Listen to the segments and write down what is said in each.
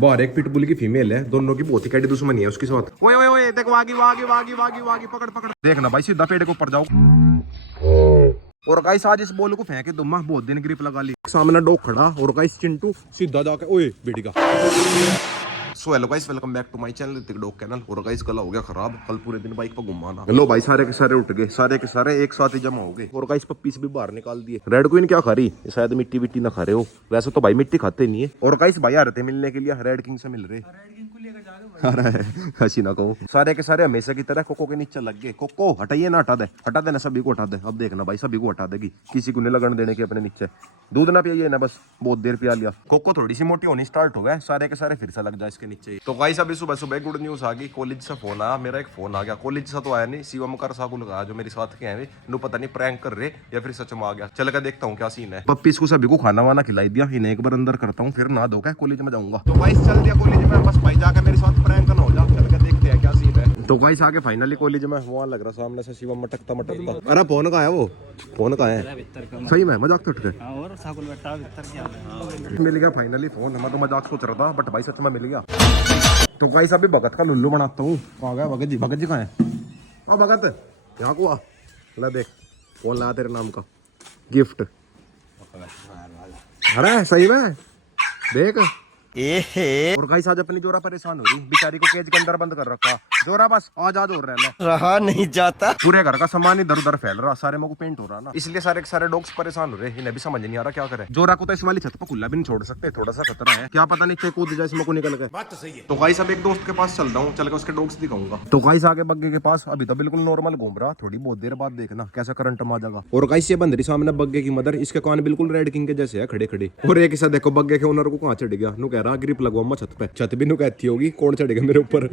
बाहर एक पिटबुल की फीमेल है, दोनों की बहुत ही कैडी दुश्मनी है उसके साथ। ओए ओए ओए देखो आगे आगे आगे आगे आगे पकड़ पकड़, देखना भाई सीधा पेड़ के ऊपर जाओ। और गाइस आज इस बॉल को फेंके दुम्मा, बहुत दिन ग्रिप लगा ली। सामने डॉग खड़ा और गाइस चिंटू सीधा जाके ओए बेटिका। So hello guys, welcome back to my channel Hrithik dog channel. और गाइस गला हो गया खराब, कल पूरे दिन बाइक पर घुमाना। हेलो भाई, सारे के सारे उठ गए, सारे के सारे एक साथ ही जमा हो गए। और गाइस पप्पी से भी बाहर निकाल दिए। रेड क्वीन क्या खा रही, शायद मिट्टी विट्टी ना खा रहे हो, वैसे तो भाई मिट्टी खाते नहीं है। और गाइस भाई आ रहे थे मिलने के लिए, रेड किंग से मिल रहे। हंसी ना कहो, सारे के सारे हमेशा की तरह कोको के नीचे लग गए। कोको हटाइए ना, हटा देना, सभी को हटा दे। अब देखना भाई सभी को हटा देगी, किसी को नहीं लगन देने के अपने नीचे। दूध ना पिए ना, बस बहुत देर पिया लिया। कोको थोड़ी सी मोटी होनी स्टार्ट हो गया, सारे के सारे फिर से लग जाए इसके नीचे। तो गाइस अभी सुबह सुबह गुड न्यूज आ गई, कॉलेज से फोन आया। मेरा एक फोन आ गया, कॉलेज से तो आया नहीं, शिवम कर सागु लगा जो मेरे साथ के हैं, नु पता नहीं प्रैंक कर रहे या फिर सच में आ गया। चल कर देखता हूँ क्या सीन है। पप्पी को सभी को खाना वाना खिलाई दिया, इन्हें एक बार अंदर करता हूँ, फिर ना दो क्या कॉलेज में जाऊंगा। तो गाइस चल दिया कॉलेज में, बस भाई जाकर मेरे साथ प्रैंक ना हो जा। चल कर देखते हैं क्या सीन है। तो गाइस आगे फाइनली कॉलेज में, वहाँ लग रहा सामने से शिवम मटकता मटकता। अरे फोन का है वो, फोन का है सही में, मजाक तो उठ गए। मिल गया फाइनली फोन, मैं तो मजाक सोच रहा था बट भाई सच में मिल गया। तो गाइस अभी भगत का लुल्लू बनाता हूँ। कहाँ गया भगत जी? भगत जी कहाँ है? ओ भगत यहाँ को आ, ले देख फोन लाया तेरे नाम का गिफ्ट। अरे सही में देख। और गाइस आज अपनी जोरा परेशान हो रही, बेचारी को केज के अंदर बंद कर रखा। जोरा बस आजाद हो रहा नहीं जाता, पूरे घर का सामान इधर उधर फैल रहा, सारे मुझे पेंट हो रहा ना, इसलिए सारे के सारे डॉग्स परेशान हो रहे। इन्हें भी समझ नहीं आ रहा क्या करे। जोरा को तो इस वाली छत पर खुला भी नहीं छोड़ सकते, थोड़ा सा खतरा है, क्या पता नहीं कूद जाए इसमें को निकल गए। बात तो सही है। तो गाइस अब एक दोस्त के पास चलता हूँ, चल के उसके डॉग्स दिखाऊंगा। तो गाइस आगे बग्गे के पास, अभी तो बिल्कुल नॉर्मल घूम रहा, थोड़ी बहुत देर बाद देखना कैसा करंट मार जाएगा। और गाइस ये बंद रही सामने बग्गे की मदर, इसके कान बिल्कुल रेड किंग के जैसे है खड़े खड़े। और एक हिस्सा देखो बग्गे के ओनर को कहाँ चढ़ गया, नु कह रहा ग्रिप लगवा छत पे। छत भी नु कहती होगी कौन चढ़ेगा मेरे ऊपर।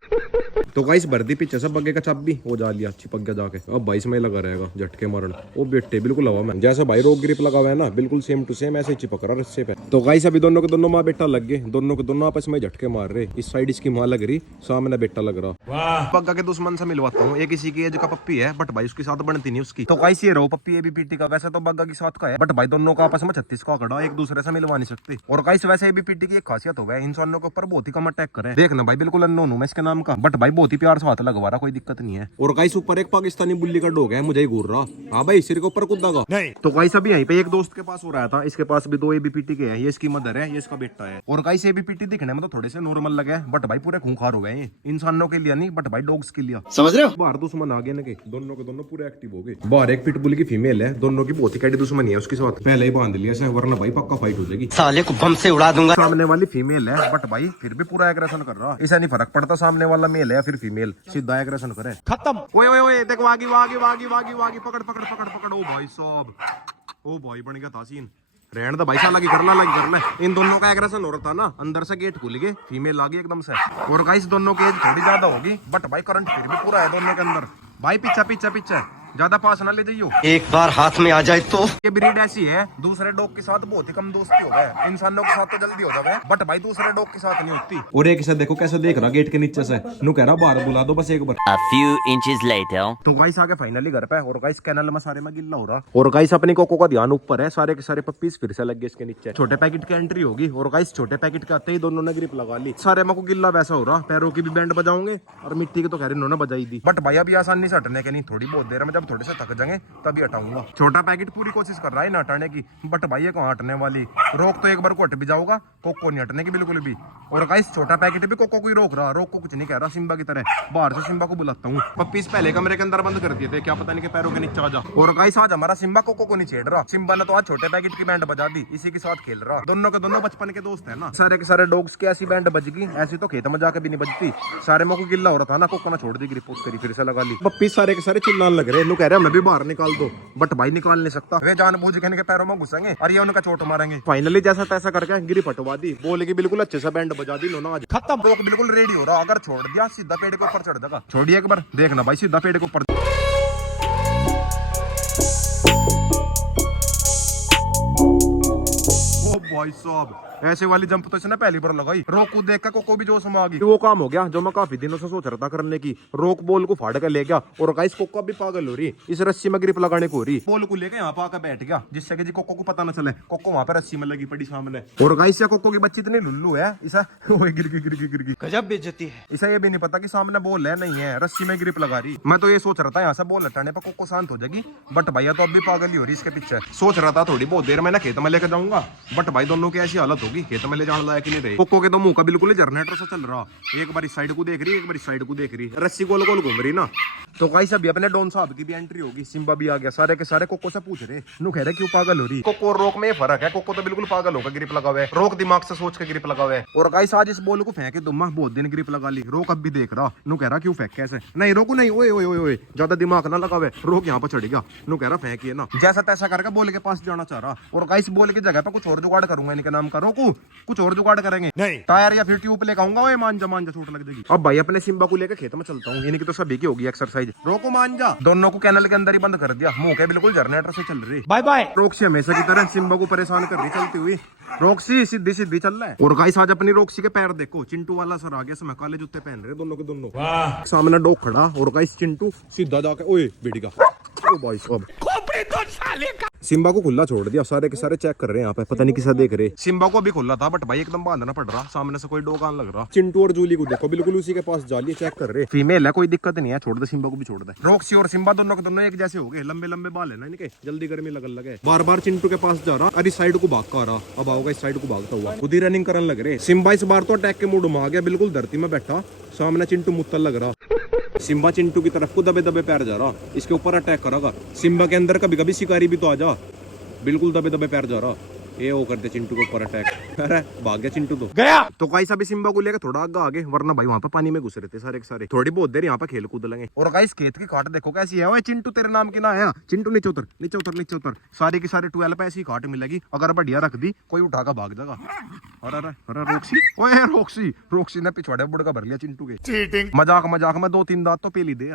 तो गाइस भर दी पीछे से बग्गे का चाबी, वो जा लिया चिपक गया जाके। अब 22 में लगा रहेगा झटके मारन। वो बेटे बिल्कुल हवा में, जैसे भाई रोग ग्रिप लगा हुआ है ना, बिल्कुल सेम टू सेम ऐसे ही चिपक रहा रस्से पे। तो गाइस अभी दोनों के दोनों माँ बेटा लग गए, दोनों के दोनों आपस में झटके मार रहे। इस साइड इसकी माँ लग रही, सामने बेटा लग रहा। बग्गा के दुश्मन से मिलवाता हूँ, एक इसी की एज का पप्पी है बट भाई उसके साथ बनती नहीं उसकी। तो गाइस ये रहो पप्पी एबीपीटी का, वैसे तो बग्गा के साथ का है बट भाई दोनों का आपस में 36 का आंकड़ा, एक दूसरे से मिलवा नहीं सकते। और गाइस वैसे एबीपीटी की एक खासियत हो गया, इंसानों के ऊपर बहुत ही कम अटैक करे। देखना भाई बिल्कुल अननोन हूं मैं इसके नाम का, बट भाई बहुत ही प्यार से हाथ लगवा रहा, कोई दिक्कत नहीं है। और गाइस ऊपर एक पाकिस्तानी बुल्ली का डॉग है, मुझे ही घूर रहा। हाँ भाई सिर के ऊपर कूदागा नहीं। तो गाइस अभी यहीं पे एक दोस्त के पास हो रहा था, इसके पास भी 2 एबीपीटी के हैं, ये इसकी मदर है, ये इसका बेटा है। और गाइस एबीपीटी दिखने में तो थोड़े से नॉर्मल लगे बट भाई पूरे खूंखार हो गए हैं, इंसानों के लिए नहीं बट भाई डॉग्स के लिए, समझ रहे हो। बाहर दुश्मन आ गए ना, दोनों के दोनों पूरे एक्टिव हो गए। बाहर एक पिटबुल की फीमेल है, दोनों की बहुत ही कैडी दुश्मनी है उसके साथ, पहले ही बांध लिया से, वरना भाई पक्का फाइट हो जाएगी। साले को बम से उड़ा दूंगा। सामने वाली फीमेल है बट भाई फिर भी पूरा एग्रेशन कर रहा, इसे नहीं फर्क पड़ता सामने वाला मेल है या फिर फीमेल, सीधा एग्रेशन करे खत्म। ओए ओए ओए देखो आगे आगे आगे आगे आगे पकड़ पकड़ पकड़ पकड़। ओ भाई साहब, ओ भाई बन गया था सीन। रहन दो भाई साला की करना लगी कर ले। इन दोनों का एग्रेशन हो रहा था ना, अंदर से गेट खुल गए, फीमेल आ गई एकदम से। और गाइस दोनों की एज थोड़ी ज्यादा होगी बट भाई करंट फिर भी पूरा है दोनों के अंदर। भाई पीछा पीछा पीछा, ज्यादा पास ना ले जाइयो, एक बार हाथ में आ जाए तो। ये ब्रीड ऐसी है, दूसरे डॉग के साथ बहुत ही कम दोस्ती हो गए, इंसानों के साथ तो जल्दी हो जाए बट भाई दूसरे डॉग के साथ नहीं होती। और एक से देखो कैसे देख रहा गेट के नीचे से, नु कह रहा बाहर बुला दो बस एक बार। A few inches later. तो गाइस आगे फाइनली घर पे। और गाइस कैनल में सारे में गिल्ला हो रहा। और गाइस अपनी कोको का ध्यान ऊपर है, सारे के सारे पप्पीज फिर से लग गए इसके नीचे। छोटे पैकेट की एंट्री होगी और गाइस छोटे पैकेट के आते ही दोनों ने ग्रिप लगा ली, सारे में को गिल्ला वैसा हो रहा, पैरों की भी बैंड बजाओगे और मिट्टी की तो खैर इन्होंने बजाई दी बट भाई अभी आसानी से हटने के नहीं, थोड़ी बहुत देर में जब थोड़े से थक जाएंगे तभी हटाऊंगा। छोटा पैकेट पूरी कोशिश कर रहा है ना हटाने की बट भाई ये कहाँ हटने वाली, रोक तो एक बार को हट भी जाऊंगा, कोको नहीं हटने की बिल्कुल भी। और गाइस छोटा पैकेट भी कोको को ही रोक रहा, रोक को कुछ नहीं कह रहा, सिम्बा की तरह। बाहर से सिम्बा को बुलाता हूँ, पप्पीज पहले कमरे के अंदर बंद कर दिए थे, क्या पता नहीं कि पैरों के नीचे आ जा। और गाइस आज हमारा सिम्बा कोको को नहीं छेड़ रहा, सिम्बा ने तो आज छोटे पैकेट की बैंड बजा दी, इसी के साथ खेल रहा। दोनों के दोनों बचपन के दोस्त है ना, सारे के सारे डॉग्स की ऐसी बैंड बज गई, ऐसी तो खेत में जाके भी नहीं बजती। सारे में को गिल्ला हो रहा था ना, कोको ने छोड़ दी, रिपोर्ट करी फिर से लगा ली। पप्पीज सारे के सारे चिल्लाने लग रहे, कह रहे हमें भी बाहर निकाल दो बट भाई निकाल नहीं सकता, वे जानबूझ के इनके पैरों में घुसेंगे और ये उनका चोट मारेंगे। फाइनली जैसा तैसा करके गिरी फटवा दी, बोल की बिल्कुल अच्छे से बैंड बजा दी इन्होंने आज, खत्म। रोक बिल्कुल रेडी हो रहा, अगर छोड़ दिया सीधा पेड़ के ऊपर चढ़ जाएगा। छोड़िए एक बार देखना भाई, सीधा पेड़ के ऊपर। भाई साहब, ऐसे वाली जंप तो इसने पहली बार लगाई। रोक को देख के कोको भी जोश में आ गई। वो काम हो गया जो मैं काफी दिनों से सोच रहा था करने की। रोक बॉल को फाड़ कर ले गया और गाइस कोको भी पागल हो रही, इस रस्सी में ग्रिप लगाने को हो रही। बॉल को लेके यहाँ पे आकर बैठ गया जिससे कि जी कोको को पता ना चले। कोको वहां पर रस्सी में लगी पड़ी सामने। और गाइस ये कोको की बच्ची इतनी लुल्लू है, इसा गिर गई गजब बेइज्जती है। इसा ये भी नहीं पता कि सामने बॉल है नहीं है, रस्सी में ग्रिप लगा रही। मैं तो ये सोच रहा था यहाँ से बॉल हटाने पर कोको शांत हो जाएगी, बट भैया तो अब भी पागल ही हो रही इसके पीछे। सोच रहा था थोड़ी बहुत देर में ना खेत में लेकर जाऊंगा, बट भाई दोनों की ऐसी हालत होगी खेत में ले जाने लायक नहीं रही। कोको के तो मुंह का बिल्कुल जनरेटर से चल रहा, एक बार साइड को देख रही, एक बार साइड को देख रही, रस्सी गोल गोल घूम रही ना। तो गाइस अभी अपने डॉन साहब की भी एंट्री होगी। सिम्बा भी आ गया, सारे के सारे कोको से पूछ रहे, नु कह रहे क्यों पागल हो रही। कोको और रोक में फर्क है, कोको तो बिल्कुल पागल होकर ग्रिप लगा हुआ है, रोक दिमाग से सोच के ग्रिप लगा हुआ है। और गाइस आज इस बॉल को फेंके दुम्मा बहुत दिन ग्रिप लगा ली। रोक अब भी देख रहा, नु कह रहा क्यों फेंक कैसे, नहीं रोको नहीं, ओए ओए ओए ओए ज्यादा दिमाग ना लगा हुआ है। रोक यहाँ पर चढ़ेगा, नु कह रहा फेंकिए ना, जैसा तैसा करके बॉल के पास जाना चाह रहा। और गाइस बॉल की जगह पे कुछ और जुगाड़ करूंगा इनके नाम का। रोको कुछ और जुगाड़ करेंगे, नहीं टायर या फिर ट्यूब लेकर आऊंगा, मांझा चोट लग जाएगी। अब भाई अपने सिम्बा को लेकर खेत में चलता हूँ, इनकी तो सभी की होगी एक्सरसाइज। रोको मांझा, दोनों को कैनल के अंदर ही बंद कर दिया, मुंह के बिल्कुल जनरेटर से चल रही। Bye bye. रोक्सी हमेशा की तरह सिम्बा को परेशान कर रही चलती हुई। रोक्सी सीधी सीधी चल रहा है। और गाइस आज अपनी रोक्सी के पैर देखो, चिंटू वाला सर आ गया, इसमें काले जूते पहन रहे दोनों के दोनों। सामने डॉग खड़ा और गाइस चिंटू सीधा जाके ओए बेटी का ओ भाई साहब तो साले का। सिम्बा को खुला छोड़ दिया, सारे के सारे चेक कर रहे हैं यहाँ पे, पता नहीं किसा देख रहे। सिम्बा को भी खुला था बट भाई एकदम बांधना पड़ रहा, सामने से कोई डॉग आने लग रहा। चिंटू और जूली को देखो बिल्कुल उसी के पास जाली चेक कर रहे। फीमेल है कोई दिक्कत नहीं है, छोड़ दे सिम्बा को भी छोड़ दे। रोक्सी और सिम्बा दोनों के दोनों एक जैसे हो गए, लंबे लंबे बाल है ना इनके, जल्दी गर्मी लगन लगे। बार बार चिंटू के पास जा रहा, अरे साइड को भाग का आ रहा, अब आओगे इस साइड को भागता हुआ, खुद ही रनिंग करने लग रहे। सिम्बा इस बार तो अटैक के मूड में आ गया, बिल्कुल धरती में बैठा, सामने चिंटू मुत्तल लग रहा। सिम्बा चिंटू की तरफ को दबे दबे पैर जा रहा, इसके ऊपर अटैक करेगा। सिम्बा के अंदर कभी कभी शिकारी भी तो आ जा, बिल्कुल दबे दबे पैर जा रहा। ये वो करते चिंटू के ऊपर अटैक, अरे भाग गया चिंटू तो गया। तो गाइस अभी सिम्बा को लेकर थोड़ा आगे, वरना भाई वहां पे पानी में घुस रहे थे सारे के सारे। थोड़ी बहुत देर यहाँ पे खेल कूद लेंगे। और गाइस खेत की खाट देखो कैसी है। ओए चिंटू तेरे नाम की ना है, चिंटू नीचे उतर नीचे उतर नीचे उतर। सारी की सारी 12 पे ऐसी खाट मिलेगी, अगर बढ़िया रख दी कोई उठा कर भाग जाएगा। अरे अरे अरे रोक्सी, ओए रोक्सी ने पिछवाड़े बुड़का भर लिया चिंटू के। चीटिंग मजाक में 2-3 दांत तो पेली दे।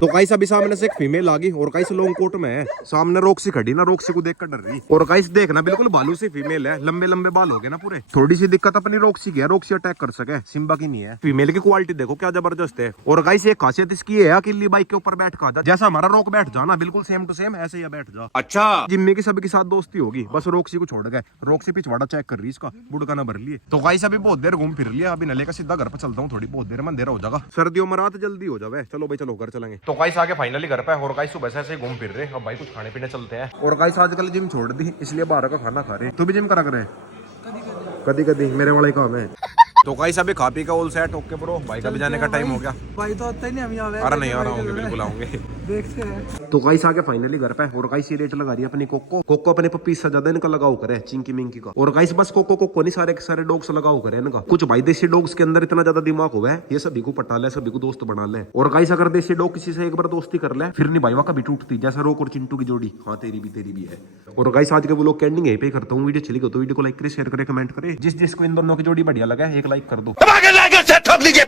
तो गाइस अभी सामने से एक फीमेल आ गई और गाइस लॉन्ग कोट में है, सामने रोक्सी खड़ी ना, रोक्सी को देख कर डर रही। और गाइस देखना बिल्कुल बालू से फीमेल है, लंबे लंबे बाल हो गए ना पूरे। थोड़ी सी दिक्कत अपनी रोक्सी की है, रोक्सी अटैक कर सके, सिम्बा की नहीं है। फीमेल की क्वालिटी देखो क्या जबरदस्त है। और गाइस एक खासियत इसकी है, अकेली बाइक के ऊपर बैठ कर जैसा हमारा रोक बैठ जाना, बिल्कुल सेम टू सेम ऐसे ही बैठ जा। अच्छा जिम्मी की सबके साथ दोस्ती होगी, बस रोक्सी को छोड़ गए। रोक्सी पिछवाड़ा चेक कर रही, इसका बुड़का ना भर लिए। तो गाइस अभी बहुत देर घूम फिर लिया, अभी नले का सीधा घर पर चलता हूँ, थोड़ी बहुत देर में अंधेरा हो जाएगा। सर्दियों में रात जल्दी हो जाए। चलो भाई चलो घर चलेंगे। तो गाइस आगे फाइनली घर पे। और गाइस सुबह से ऐसे घूम फिर रहे, अब भाई कुछ खाने पीने चलते हैं। और गाइस आजकल जिम छोड़ दी, इसलिए बाहर का खाना खा रहे। तू भी जिम करा करे? कदी मेरे वाले काम है। तो गाइस अभी खा पी का ऑल सेट ओके ब्रो, भाई का भी जाने का टाइम हो गया। भाई तो आता ही नहीं, हम यहाँ अरे नहीं आ रहा हूँ, बिल्कुल आऊंगे। देखते हैं। तो गाइस आगे फाइनली घर पे। और गाइस ये रेट लगा रही है अपनी कोको अपने पपीस से ज्यादा इनका लगाओ करे, चिंकी मिंकी का। और गाइस बस कोको नहीं, सारे के सारे डॉग्स लगाओ करे इनका। कुछ भाई देसी डॉग्स के अंदर इतना ज्यादा दिमाग हुआ है, ये सभी को पटा ले, सभी को दोस्त बना ले। और गाइस अगर देसी डॉग किसी से एक बार दोस्ती कर ले, फिर नहीं भाई वह कभी टूटती, जैसा रोक और चिंटू की जोड़ी। हाँ तेरी भी है। और गाइस आज के वो लोग कैंडिंग यहीं पे करता हूँ। वीडियो चली गई तो वीडियो को लाइक करे, शेयर करे, कमेंट करे। जिसको इन दोनों की जोड़ी बढ़िया लगा एक लाइक कर दो।